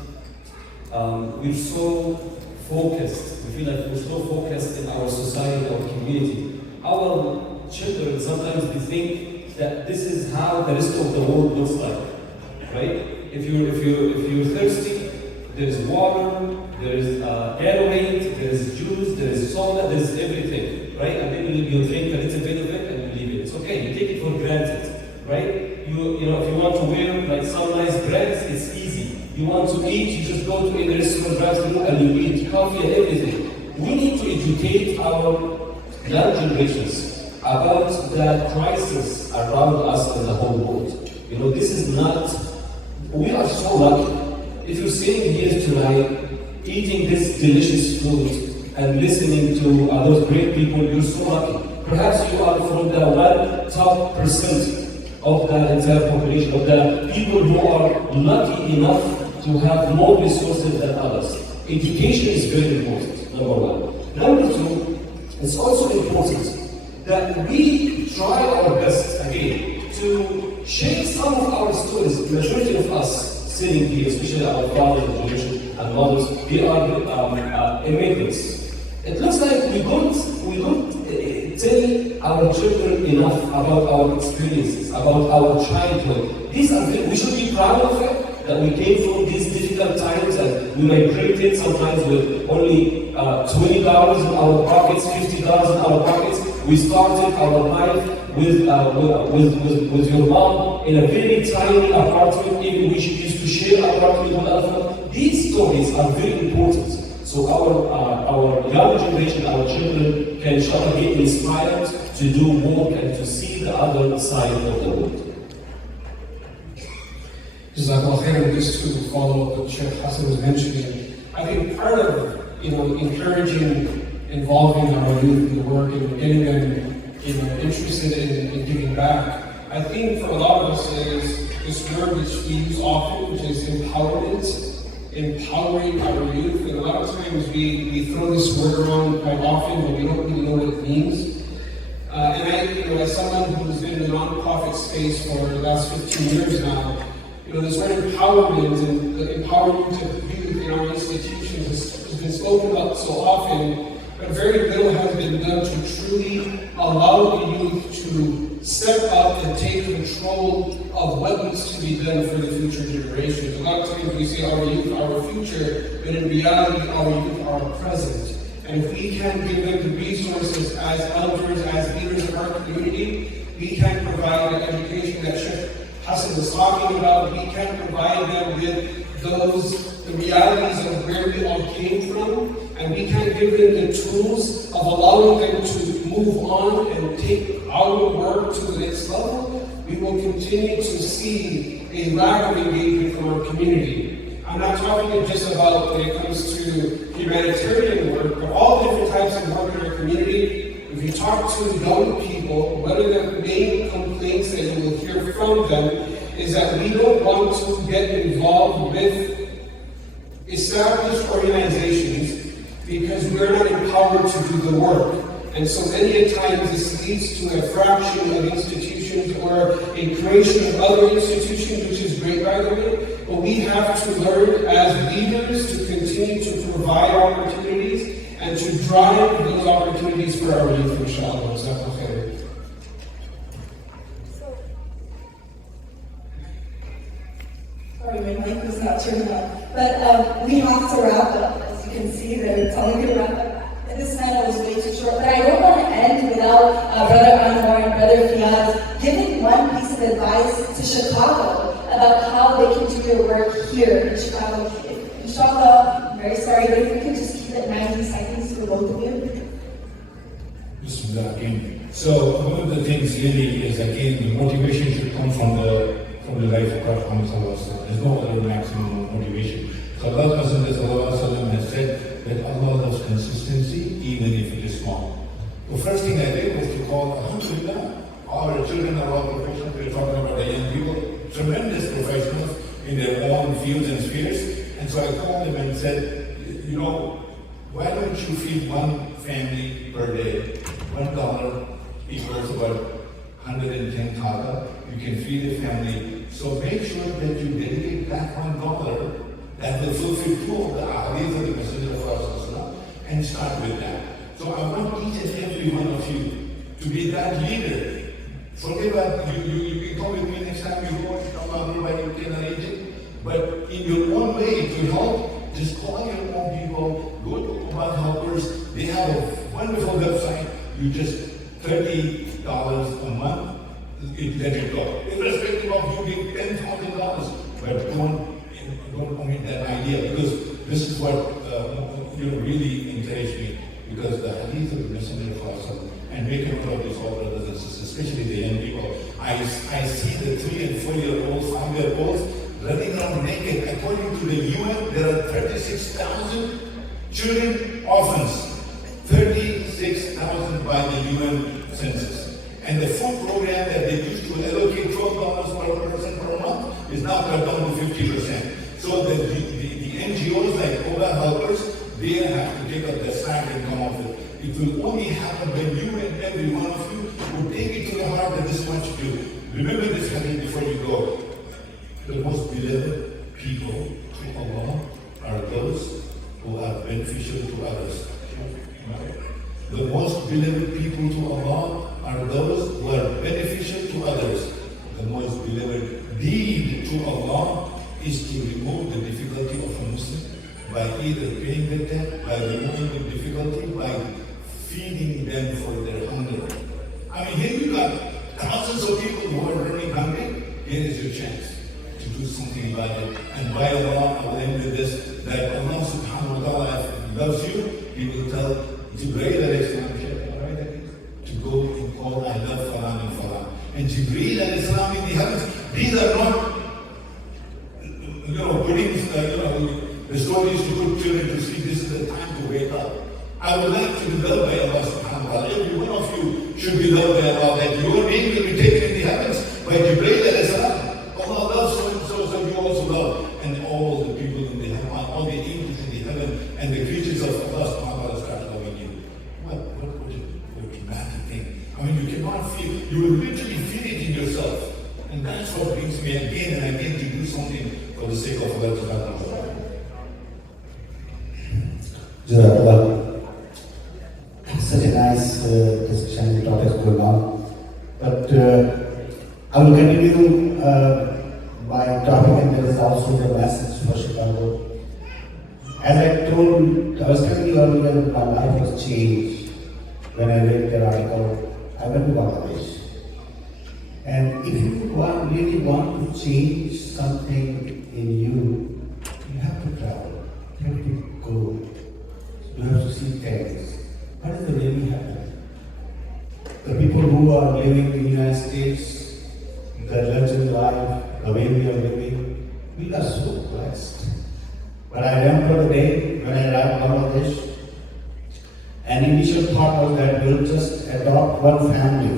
we're so focused, we feel like we're so focused in our society, our community. Our children, sometimes they think that this is how the rest of the world looks like, right? If you're thirsty, there is water, there is Gatorade, there is juice, there is soda, there is everything, right? And then you drink a little bit of it and you leave it. It's okay, you take it for granted, right? You know, if you want to wear like some nice breads, it's easy. You want to eat, you just go to a restaurant, drive-through, and you eat coffee and everything. We need to educate our young generations about the crisis around us in the whole world. You know, this is not, we are so lucky. If you're sitting here tonight, eating this delicious food and listening to those great people, you're so lucky. Perhaps you are from the 1% of the entire population, of the people who are lucky enough to have more resources than others. Education is very important, number one. Number two, it's also important that we try our best, again, to share some of our stories. The majority of us sitting here, especially our fathers generation and mothers, they are immigrants. It looks like we don't tell our children enough about our experiences, about our childhood. These are things we should be proud of it, that we came from these difficult times and we migrated sometimes with only $20 in our pockets, $50 in our pockets. We started our life with your mom in a very tiny apartment, even we used to share an apartment with others. These stories are very important. So our young generation, our children can inshallah get inspired to do work and to see the other side of the world. Jazakallah khairan. Just to follow up what Sheikh Hassan was mentioning, I think part of encouraging, involving our youth in the work and getting them interested in giving back, I think for a lot of us is this word which we use often, which is empowerment. Empowering our youth, and a lot of times we throw this word around quite often, but we don't really know what it means. And I, as someone who's been in the nonprofit space for the last 15 years now, this word empowerment and the empowerment of youth in our institutions has been spoken about so often, but very little has been done to truly allow the youth to step up and take control of what needs to be done for the future generations. A lot of times we say our youth are our future, but in reality our youth are our present. And if we can give them the resources as elders, as leaders of our community, we can provide the education that Sheikh Hassan was talking about. We can provide them with the realities of where we all came from, and we can give them the tools of allowing them to move on and take our work to the next level. We will continue to see a lack of engagement from our community. I'm not talking just about when it comes to humanitarian work, but all different types of work in our community. If you talk to young people, one of the main complaints that you will hear from them is that we don't want to get involved with established organizations because we're not empowered to do the work. And so many a times this leads to a fraction of institutions or a creation of other institutions, which is great by the way, but we have to learn as leaders to continue to provide opportunities and to drive those opportunities for our youth, inshallah. Sorry, my mic was not turned on. But we have to wrap up. As you can see, that it's only going to wrap up. And this night was way too short. But I don't want to end without Brother Anwar and Brother Fiaz giving one piece of advice to Chicago about how they can do their work here in Chicago. Inshallah, I'm very sorry, but if we could just keep it 90 seconds for both of you. Bismillah again. So one of the things really is, again, the motivation should come from the life of Prophet Muhammad Sallallahu Alaihi Wasallam. There's no other maximum motivation. So Allah Messenger Sallallahu Alaihi Wasallam has said that Allah loves consistency even if it is small. The first thing I did was to call, Alhamdulillah, our children are all professionals. We're talking about the young people, tremendous professionals in their own fields and spheres. And so I called them and said, you know, why don't you feed one family per day? $1 equals about 110 thaga. You can feed a family. So make sure that you dedicate that $1 that will fulfill two of the ahadith of the Messenger of Allah and start with that. So I want each and every one of you to be that leader. Forget about you come with me next time you go to Allah, you can arrange it. But in your own way to help, just call your own people, go to OBAT Helpers. They have a wonderful website. You just $30 a month, let it go. Irrespective of you being $10,000, but don't commit that idea, because this is what really encouraged me, because the hadith of the Messenger of Allah, and make a note of this, all brothers and sisters, especially the young people. I see the 3 and 4-year-olds, 5-year-olds running around naked. According to the UN, there are 36,000 children orphans. 36,000 by the UN census. And the food program that they used to allocate $12 per person per month is now cut down to 50%. So the NGOs like OBAT Helpers, they have to take up the slack and come up with it. It will only happen when you and every one of you will take it to the heart that this is what you do. Remember this hadith before you go. The most beloved people to Allah are those who are beneficial to others. The most beloved people to Allah are those who are beneficial to others. The most beloved deed to Allah is to remove the difficulty of a Muslim by either paying the debt, by removing the difficulty, by feeding them for their hunger. I mean, here you got thousands of people who are running hungry. Here is your chance to do something about it. And by Allah, I will end with this, that Allah subhanahu wa ta'ala loves you. He will tell Jibreel alayhi salam to go and call, I love Falan and Falan. And Jibreel alayhi salam in the heavens, these are not, putting, the stories to put children to sleep. This is the time to wake up. I would like to be loved by Allah subhanahu wa ta'ala. Every one of you should be loved by Allah, that your name will be taken in the heavens by Jibreel alayhi salam. Allah loves so and so, so you also love. And all the people in the heaven, all the angels in the heaven, and the creatures of Allah subhanahu wa ta'ala start loving you. What a dramatic thing. I mean, you cannot feel, you will literally feel it in yourself. And that's what brings me again and again to do something for the sake of Allah subhanahu wa ta'ala. Jazakallah. Such a nice discussion topic going on. But I will continue my topic, and there is also the message for Chicago. As I was telling you earlier, my life was changed when I read that article. I went to Bangladesh. And if you really want to change something in you, you have to travel. You have to go. You have to see things. What is really happening? The people who are living in the United States, the luxury life, the way we are living, we are so blessed. But I remember the day when I arrived in Bangladesh, an initial thought was that we'll just adopt one family.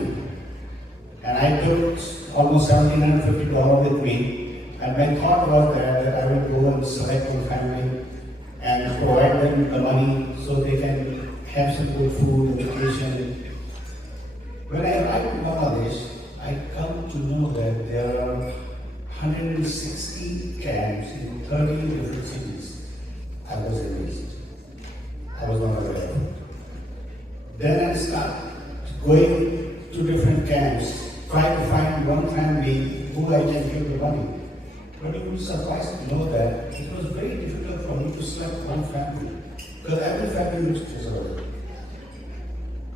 And I took almost $1,750 with me. And my thought was that I will go and select one family and provide them the money so they can have some good food, education. When I arrived in Bangladesh, I come to know that there are 160 camps in 30 different cities. I was amazed. I was not aware of it. Then I started going to different camps, trying to find one family who I can give the money. But you will be surprised to know that it was very difficult for me to select one family, because every family looks different.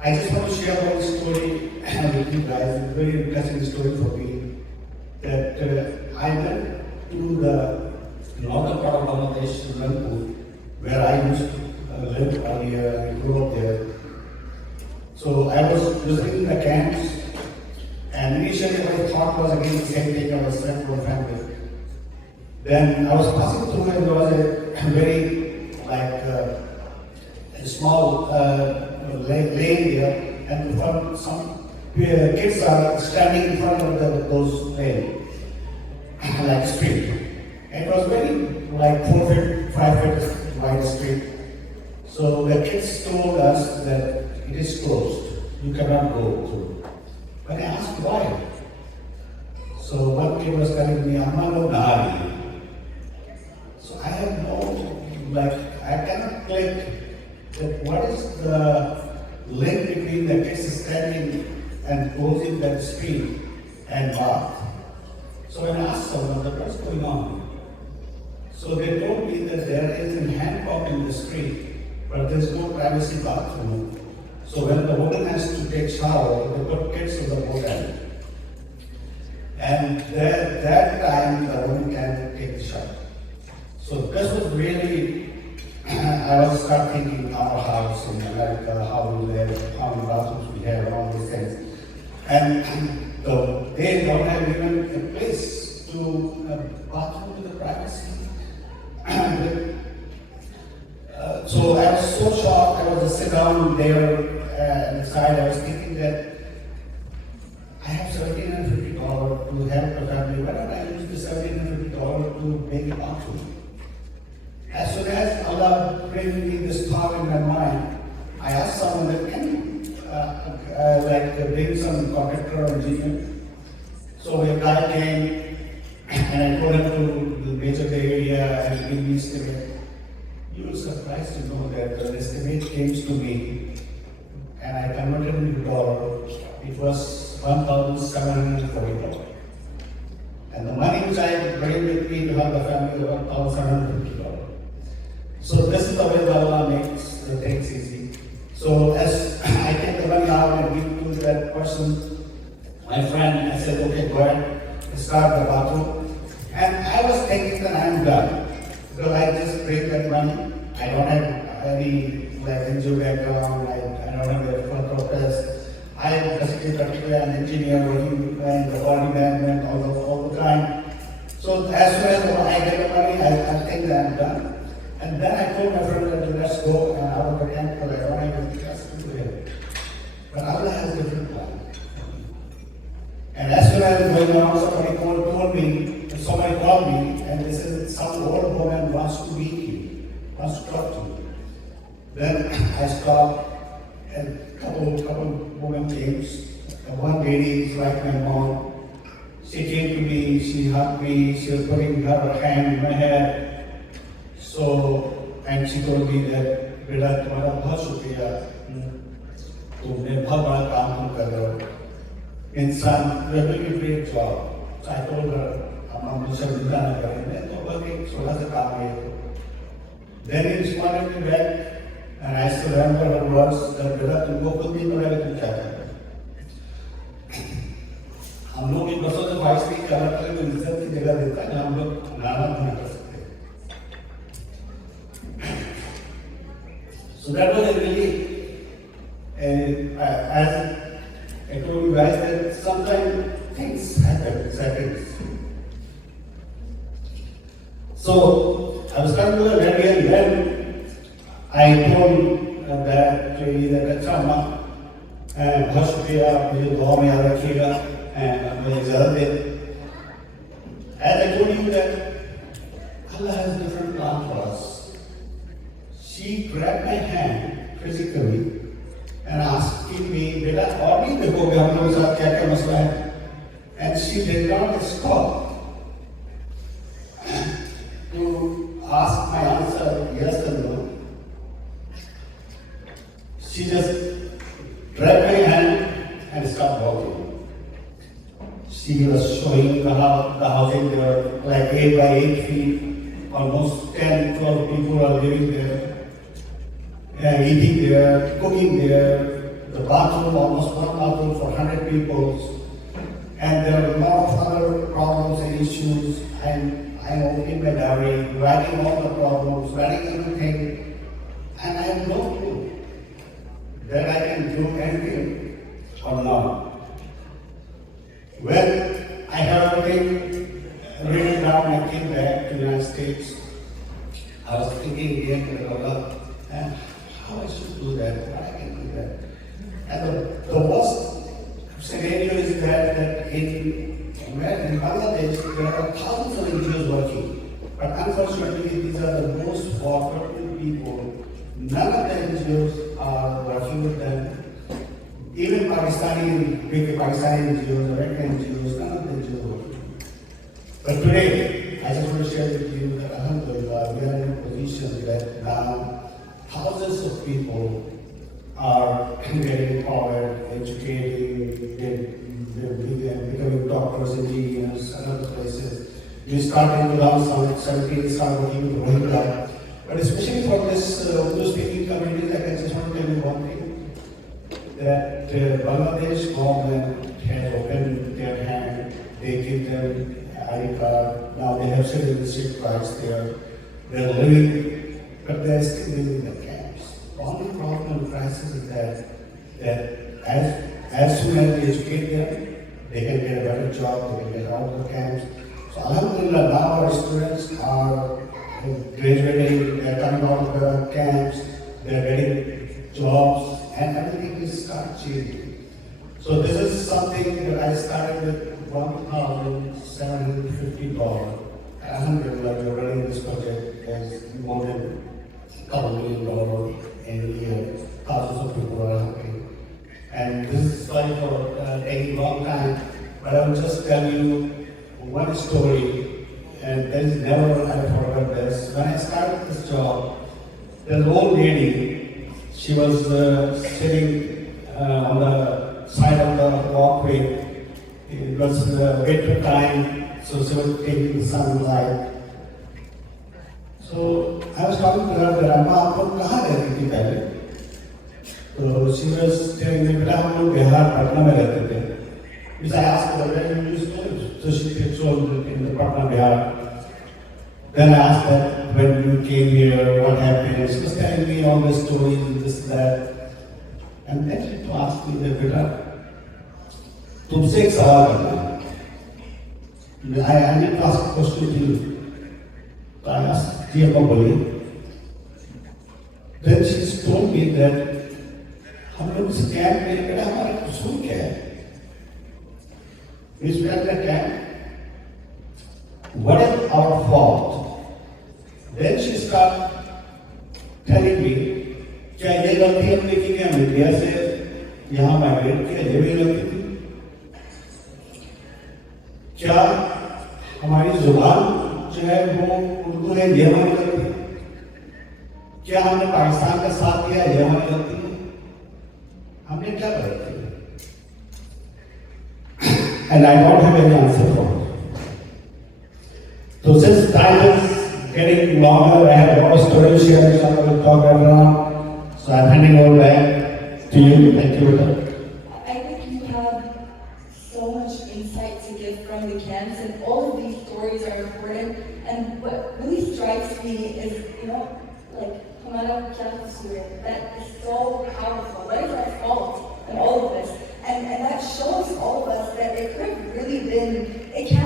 I just want to share one story with you guys. It's a very interesting story for me. That I went to the northern part of Bangladesh, Rangpur, where I used to live earlier and grew up there. So I was visiting the camp initially my thought was again the same thing, I was sent for family. Then I was passing through and there was a very a small lane there, and in front some kids are standing in front of those lane, like street. And it was very 4 feet, 5 feet wide street. So the kids told us that it is closed, you cannot go through. When I asked why, so one kid was telling me, "Amma no nari." So I have no, I cannot click that what is the link between the kids standing and closing that street and bath. So when I asked someone, what's going on? So they told me that there is a hand pump in the street, but there's no privacy bathroom. So when the woman has to take shower, they put kids in the hotel. And that time the woman can take the shower. So this was really, I was start thinking our house in America, how we live, how many bathrooms we have, all these things. And they don't have even a place to a bathroom with the privacy. So I was so shocked, I was just sit down there at the side, I was thinking that I have $1,750 to help the family, why don't I use the $1,750 to make a bathroom? As soon as Allah bring me this thought in my mind, I asked someone that can bring some contractor or engineer. So a guy came and I told him to measure the area and give me estimate. You will surprised to know that the estimate came to me and I converted it into dollar. It was $1,740. And the money which I bring with me to have the family was $1,750. So this is the way Allah makes the things easy. So as I take the money out and give to that person, my friend, I said, okay, go ahead, start the bathroom. And I was thinking that I'm done. Because I just bring that money. I don't have any NGO background, I don't have a philanthropist. I am particularly an engineer working in the body management all the time. So as soon as I get the money, I think that I'm done. And then I told my friend that let's go and out of the camp because I don't have anything else to do here. But Allah has a different plan. And as soon as I was going on, somebody called me and they said some old woman wants to meet you, wants to talk to you. Then I stopped and a couple women came. And one lady is like my mom. She came to me, she hugged me, she was putting her hand in my head. So, and she told me that, "Beta, तुम्हारा बहुत शुक्रिया, तुमने बहुत बड़ा काम कर रहे हो." इंसान, you are doing a great job. So I told her, "हम मुझे चिंता न करें, मैं तो बस एक छोटा सा काम है." Then he responded me back, and I still remember her words that, "बेटा तुमको खुद नहीं पता कि तुम क्या कर रहे हो." हम लोग इन बसों से वाइस नहीं कर रहे तो इज्जत की जगह देता है, हम लोग नाना नहीं कर सकते. So that was a really, as I told you guys, that sometimes things happen, seconds. So I was coming to the ready and then I told that lady that अच्छा अम्मा बहुत शुक्रिया मुझे दुआ में याद रखिएगा मुझे इजाज़त दे. As I told you that Allah has a different plan for us. She grabbed my hand physically and asking me, "Beta, और नहीं देखोगे हम लोगों के साथ क्या क्या मसला है?" And she did not stop to ask my answer yes or no. She just grabbed my hand and stopped walking. She was showing the housing there, like 8 by 8 feet, almost 10, 12 people are living there. Eating there, cooking there, the bathroom, almost one bathroom for 100 people. And there are a lot of other problems and issues. I'm opening my diary, writing all the problems, writing everything. And I have no clue that I can do anything or not. when I have everything written down, I came back to the United States. I was thinking again about and how I should do that, what I can do that. And the worst scenario is that in Bangladesh, there are thousands of NGOs working. But unfortunately, these are the most forgotten people. None of the NGOs are working with them. Even big Pakistani NGOs, American NGOs, none of the NGOs are working. But today, I just want to share with you that alhamdulillah, we are in a position that now thousands of people are getting empowered, educating, they're becoming doctors, engineers, and other places. We started in 2017, started working with Rohingya. But especially for this Urdu-speaking community, like I just want to tell you one thing, that Bangladesh government has opened their hand, they give them ID card, now they have citizenship rights there, they're living, but they're still living in the camps. The only problem and crisis is that as soon as we educate them, they can get a better job, they can get out of the camps. So alhamdulillah, now our students are graduating, they're coming out of the camps, they're getting jobs, and everything is start changing. So this is something that I started with $1,750. Alhamdulillah, we're running this project as more than a couple $1 million in a year. Thousands of people are helping. And this is sorry for taking a long time, but I will just tell you one story, and there is never I forgot this. When I started this job, the old lady, she was sitting on the side of the walkway. It was winter time, so she was taking the sunlight. So I was talking to her that Amma, aap log kahan rehti thi pehle? So she was telling me, "Beta, hum log Bihar, Patna mein rehte the." Because I asked her, "Where did you used to live?" So she told me in the Patna, Bihar. Then I asked her, when you came here, what happened? She was telling me all the stories and this, that. And then she asked me that, "Beta, तुमसे एक सवाल करना है." I need to ask a question to you. So I asked, "जी अम्मा बोलिए." Then she told me that हम लोग इस कैंप में बेटा हमारा कसूर क्या है? We spent the camp. What is our fault? Then she started telling me, क्या ये गलती हमने की क्या इंडिया से यहाँ माइग्रेट किया, ये भी गलती थी? क्या हमारी जुबान जो है वो उर्दू है, ये हमारी गलती है? क्या हमने पाकिस्तान का साथ दिया, ये हमारी गलती है? हमने क्या गलती है? And I don't have any answer for it. So since time is getting longer, I have a lot of stories to share, so I will talk around. So I'm handing over back to you. Thank you. I think you have so much insight to give from the camps, and all of these stories are important. And what really strikes me is, like, Hamada Kya, that is so powerful. What is our fault in all of this? And that shows all of us that it could have really been, it can